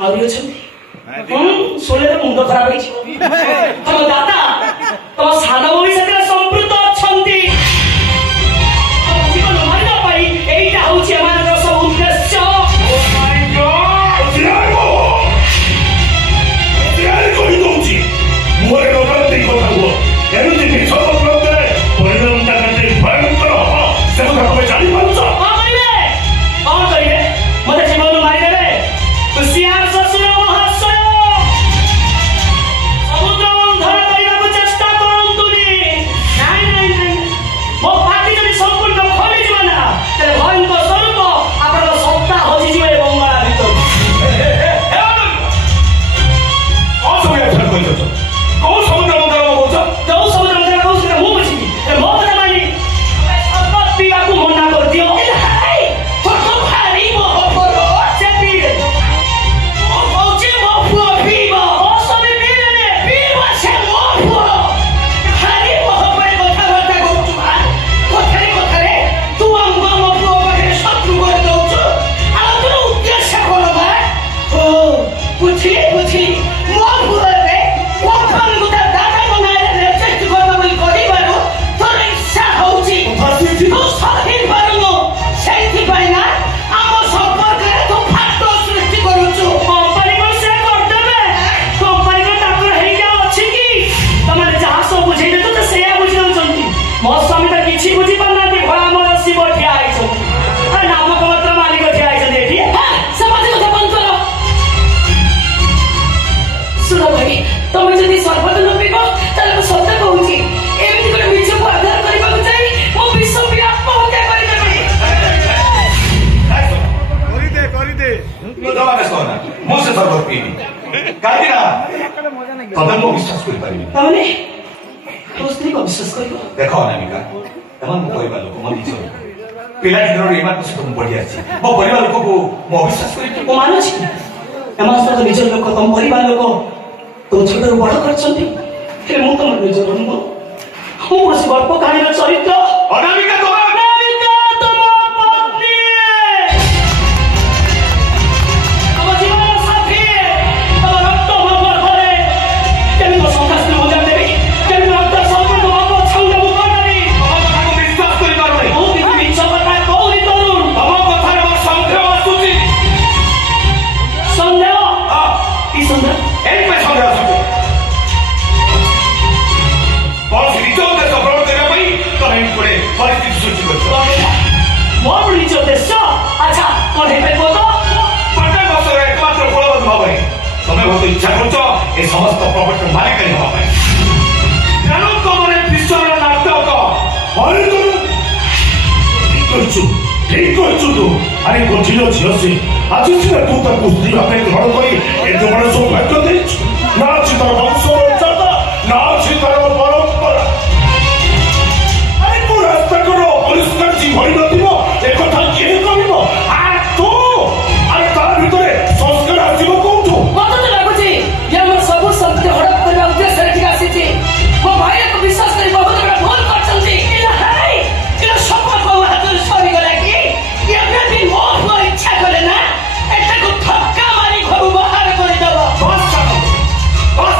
आउरी अछंती सोले मुंड खराब होई तम दादा तम सादा भई सके संपृत अछंती जीवन मारिना पाई एइटा होची हमर सब उद्देश्य ओ माय गॉड यार कोई दोची मोरे लोकन देखो थागो एनुति मिछो प्रबले परिणाम ताकते भयंकर हो से को जानि पाउछ कौन करिए मते जीवन मारि देबे खुशियार ससुर महाशय समुद्र धरा करिବାକୁ चेष्टा करंतुनी नहीं मो पार्टी जदि संपूर्ण खोली जीव ना तेरे भयंकर स्वरूप आपन सत्ता हजि जीवे बंगाला भीतर कौन सब यार कोई तो कौन समुद्र मंथन बोलछ जो समुद्र मंथन कहू से मु बुझी ए मो କଥା मानी सब पीवाकू मना कर दियो कदम को विश्वास कर पारिबी तमने तो स्त्री को विश्वास करियो देखो अनामिका तमन को कहबा लोक मन दिछो पिला दिनर एमा को सब बढ़िया अछि मो परिवार लोक को मो विश्वास करि को मानो छी एमा सब निजर लोक तम परिवार लोक तो छोटो बड़ करछंती हे मु तम निजर मु बस गल्प कहानी चरित्र अनामिका इच्छा कर समस्त प्रॉपर्टी मालिक विश्व नाटक अरे झील झील से आज सीना तू स्त्री भाव ग्रहण कर सौभाग्य ना अच्छी तार वंश ना अच्छी तार परंपरा अरे को रास्ता करो परिष्कार जी भरी नथिबो एक कथा किए कहिबो आ तो अरे तार भितरे संस्कार आसीबो कोठो मते लागुची या मोर सब संत हड़प करबा उद्देश्य रे आसी छी मो भाई को विश्वास करी बहुत बड़ा भूल करछंती इला हाय इला सब को हाथ सरी गला कि ये भी मोर इच्छा करे ना एटा को थक्का मारी घर बाहर कर देबो बस बस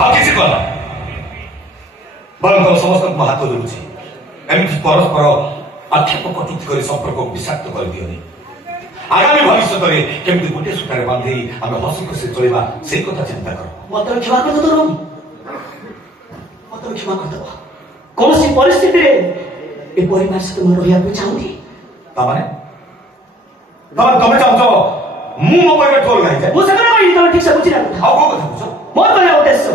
आ किसी को बरं समस्त हाथ जोड़ुଛି एमती परस्पर आक्षेप कटुक्ति कर संपर्क विषाक्त कर दियोनी आगामी भविष्य में केमती गोटे सूतार बांधे आम हसी खुशी चलवा से कथा चिंता कर मत क्षमा कर दो मत क्षमा कर दो कौन सी परिस्थिति रे ए परिवार से तुम रहिया को चाहूंगी तमाने तमे चाहछो मु मो परिवार छोड़ गई जाय मु सगरा कहि तुम ठीक से बुझी ना आ को कथा बुझो मोर कहले उद्देश्य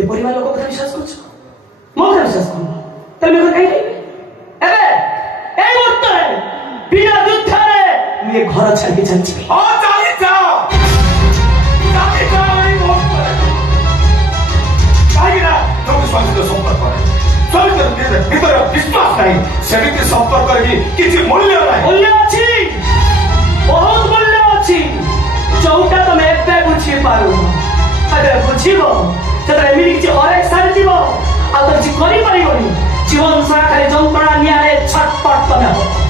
ए परिवार लोक कथा विश्वास करछ मो कथा विश्वास कर तमे कहि एबे ए मुहूर्त रे बिना युद्ध रे ये घर छाड़ के चल छी हां चली जाओ ई मुहूर्त रे काईना तुम स्वास्थ्य संपर्क करे चल भीतर विश्वास नहीं सेमिति संपर्क करबी किछि मूल्य नहीं मूल्य अछि बहुत मूल्य अछि चौटा तमे एबे बुझी पारो अरे बुझिबो ततरे एमिति कि अरे सारी जीव आ तो जी करि परिबोनी जीवन सारा खाली जंत्रणा नियारे छटपट तमे हो